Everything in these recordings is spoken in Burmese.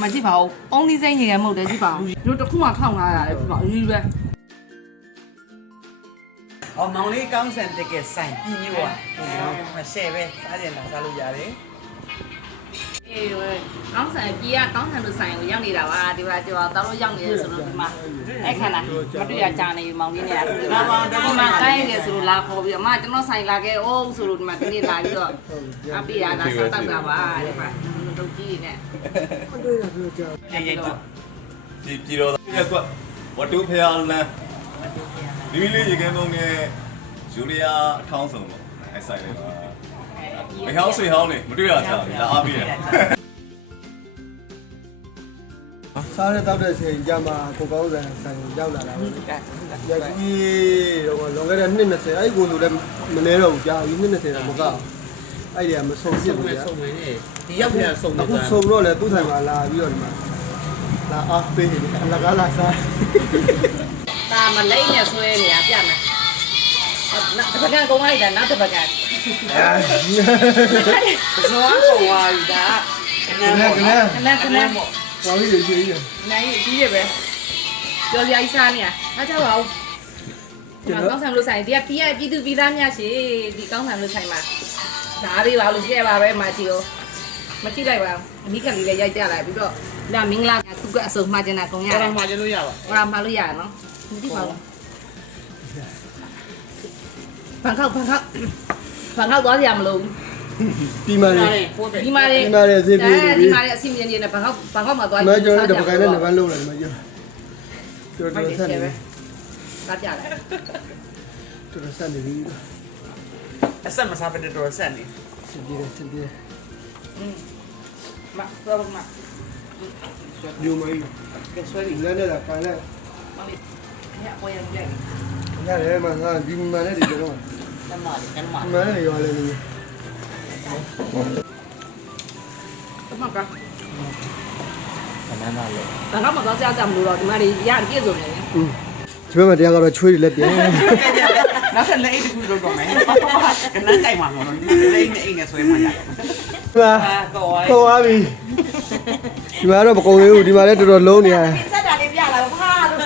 မကြည့်ပါဘူး။ only စိမ့်နေရမဟုတ်တယ်ကြည့်ပါဦး။တို့တစ်ခုမှ1500ရတယ်ပြပါအကြီးပဲ။ အော်မောင်လေးကောင်းဆန်တကယ်ဆိုင်ပြင်းကြီးပေါ့မရှယ်ပဲစားကြတာစားလို့ရတယ် အေးကောင်းဆန်ကြီးကကောင်းဆန်လို့ဆိုင်ကိုရောက်နေတာပါဒီမှာကျော်တောင်းလို့ရောက်နေတယ်ဆိုတော့ဒီမှာအဲ့ခါလားမတွေ့ရကြာနေမောင်လေးနဲ့ဒီမှာကိုင်းနေဆိုလို့လာခေါ်ပြီးအမကျွန်တော်ဆိုင်လာခဲ့အိုးဆိုလို့ဒီမှာဒီနေ့လာပြီးတော့အပိရကစားတောက်တာပါဒီမှာတုတ်ကြီးနဲ့ ရိတ်တော့ ပြည်တော်ရဲ့ကွဝတုဖျားလန်းဒီလေးရေကဲမုံနဲ့ယူရီးယားအထောင်းဆုံးပေါ့အဲ့ဆိုင်လေးမဟောင်းဆွေဟောင်းလေးမတွေ့ရကြဘူးဒါအားပြီးတယ် စားရတော့တဲ့ချိန်ကြမှာကိုကောင်းစံဆိုင်ရောက်လာတာပဲ။ရက်ကြီးတော့လွန်ခဲ့တဲ့နှစ်20အဲ့ကိုဆိုလည်းမနေတော့ဘူးကြာပြီနှစ်20တော့မက။အဲ့ဒီကမဆုံးဖြစ်ဘူးကြာ စုံနေတယ်ဒီရောက်ပြန်စုံ ။ နေ အခု တာ ဆုံးတော့လေသူ့ဆိုင်မှာလာပြီးတော့ဒီမှာလာအားပေးနေတယ်အလကားလာစား ဒါမလိမ့်နဲ့ဆွဲနေရပြမယ်နောက်တစ်ပတ်ကကုန်းလိုက်တာနောက်တစ်ပတ်က ။ ဇွားကုန်သွားပြီဒါ ခဏခဏ ခဏခဏ ဝါပြီးရေးရေး နိုင်အကြီးရပဲကြော်စရာကြီးစားနေရအားကြပါဦးဒီမှာကောင်းဆန်လို့ဆိုင်ဒီကပြည်သူပြည်သားများရှိဒီကောင်းဆန်လို့ဆိုင်မှာဒါလေးပါလို့ရှယ်ပါပဲမကြည့်ရောမကြည့်လိုက်ပါအနိကလေးလည်းရိုက်ကြလိုက်ပြီးတော့ဒါမင်္ဂလာသူကအစုံမှာကျင်တာကုန်ရ အဲ့ တ ဒါ ယ် မှကျလို့ရပါ ဟောရမှာလို့ရနော်မကြည့်ပါဘူးဖန်ခောက်သွားကြမလို့ ဒီမှာလေ ဒီမှာလေ ဒီမှာလေဈေးပြေးနေပြီ ဒီမှာလေအစီအမြင်နေတယ်ဖန်ခောက်မှာသွား ။မကျော်တဲ့ပကိုင်းနဲ့နံပါတ်လုံးလိုက်ဒီမှာကျော်။ကျော်တော်ဆက်နေပြီ ကားပြလိုက် ။ကျော်ဆက်နေပြီ အဆက်မစားပဲတော်ဆက်နေ ။စပြေးစပြေး မတော့မ ညိုမိုင်း ကဲဆွဲပြီ လည်းနဲ့လာကိုင်းနဲ့ မလေးညပေါ်ရံပြလိုက် ရတယ်မှာငါဒီမှာနဲ့ဒီတော့ တမလေးကမ ဒီမှာနဲ့ရွာလေးနေ တမက အနန္တလို့ ဘာတော့မသွားကြကြမလို့တော့ဒီမှာနေရပြည့်စုံနေတယ် ဒီဘက်မှာတရားကတော့ချွေးတွေလည်းပြင်း နောက်ဆက်လက်အိတ်တစ်ခုလုပ်တော့မယ်ကနန်းတိုင်မှာမလို့လက်အိတ်နဲ့အိတ်နဲ့ဆွဲမှရတယ် ဟာ ကော ခေါ်သွားပြီဒီမှာတော့မကုန်သေးဘူးဒီမှာလည်းတော်တော်လုံးနေရတယ် စက်တာလေးပြလာဖားလို့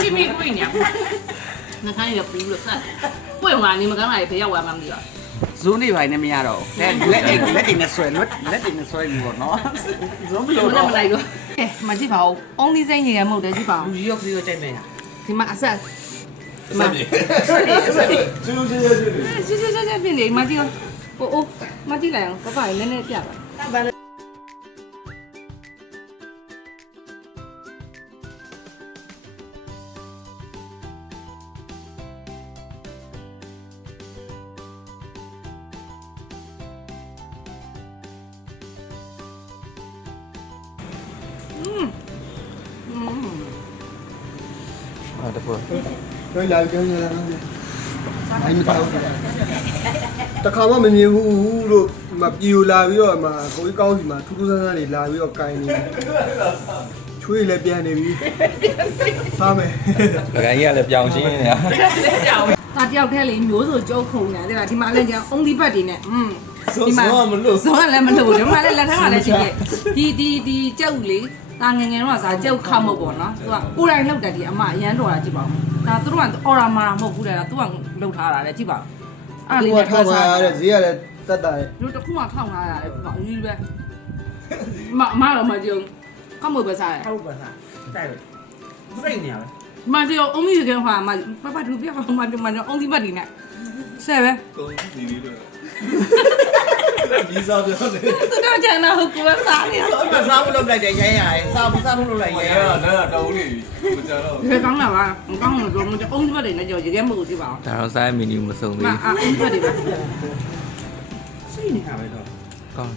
ကြည့်မိပွင့်နေနှခမ်းရပူးလို့ဆက်ပွင့်လာနေမကန်းလာဖေရောက်သွားမှမသိတော့ ဇုံးနေပိုင်းနဲ့မရတော့လက်အိတ်နဲ့ဆွဲလက်အိတ်နဲ့ဆွဲပြီးပေါ့နော်ဇုံးဘ ဘ လို့ ယ် တော့ နဲ့မလိုက်တော့ကဲမကြည့်ပါဘူး only စိမ့်နေရမဟုတ်တယ်ကြည့်ပါဦး လူရောက်ပြီးတော့ကြိုက်မယ် ဒီမှာအဆက် မပြေကျူးကျူးကျူး စစ်ပြင်နေမကြည့်ရောအိုးမကြည့်လိုက်အောင်ပပလေးနည်းနည်းပြပါဟာတပွတို့လာကြောင်းလာအဲ့မတော်ဘူးတခါမှမမြင်ဘူးလို့မပြူလာပြီးတော့မှကိုကြီးကောင်းစီမှာထူးထူးဆန်းဆန်းတွေလာပြီးတော့ကင်နေချွေးလည်းပြန်နေပြီစားမယ် ။ဒါကြီးကလည်းပြောင်းရှင်းနေတာ ဒါတယောက်တည်းလေးမျိုးစုံကြုံခုံနေတယ်ဒီမှာလည်းကျန် only ဘတ်တွေနဲ့ဇောမလို့ ဇောကလည်းမလို့ဒီမှာလည်းလက်ထက်ကလည်းရှိတယ်ဒီကြက်ဥလေးဒါငငယ်တော့စားကြက်ဥခောက်မဟုတ်ပေါ့နော်သူကကိုယ်တိုင်လောက်တယ်ဒီအမအရန်တော်တာကြည့်ပါဦးဒါသူတို့ကအော်ရာမာမဟုတ်ဘူးလေဒါသူကလောက်ထားတာလေကြည့်ပါဦးအဲ့ လေးနဲ့ထောက်ပါတဲ့ဈေးကလည်းတက်တာတဲ့ တို့တစ်ခုမှ1500ရတယ်ပြပါအကြီးပဲမတော့မကြုံကောက်မပဲစားရ ဟုတ်ပါလားတိုက်ပဲစိတ်နေရပဲ မကြုံ only စကင်ဟာမပပဒူပြအောင်မ only ဘတ်ဒီနဲ့ဆဲပဲ ကုန်ဒီလေးတော့ဒီစားပြောနေ သူတို့ကျန်တော့ကိုယ်စားနေ ဟုတ်ပါစားဖို့လုပ်လိုက်တယ်ရဲရဲစားဖို့လုပ်လိုက်ရဲ အဲ့ဒါလည်းတောင်းနေပြီမကြတော့ ဒီကောင်းလားပါမကောင်းလို့တော့မကြ only ဘတ်တွေနဲ့ကြော်ရဲမဟုတ်သေးပါဘူး ။ဒါတော့စားမီနီမစုံသေး မ ဘူး only ဘတ်တွေပါ စိတ်နေရပဲတော့ ။ကောင်း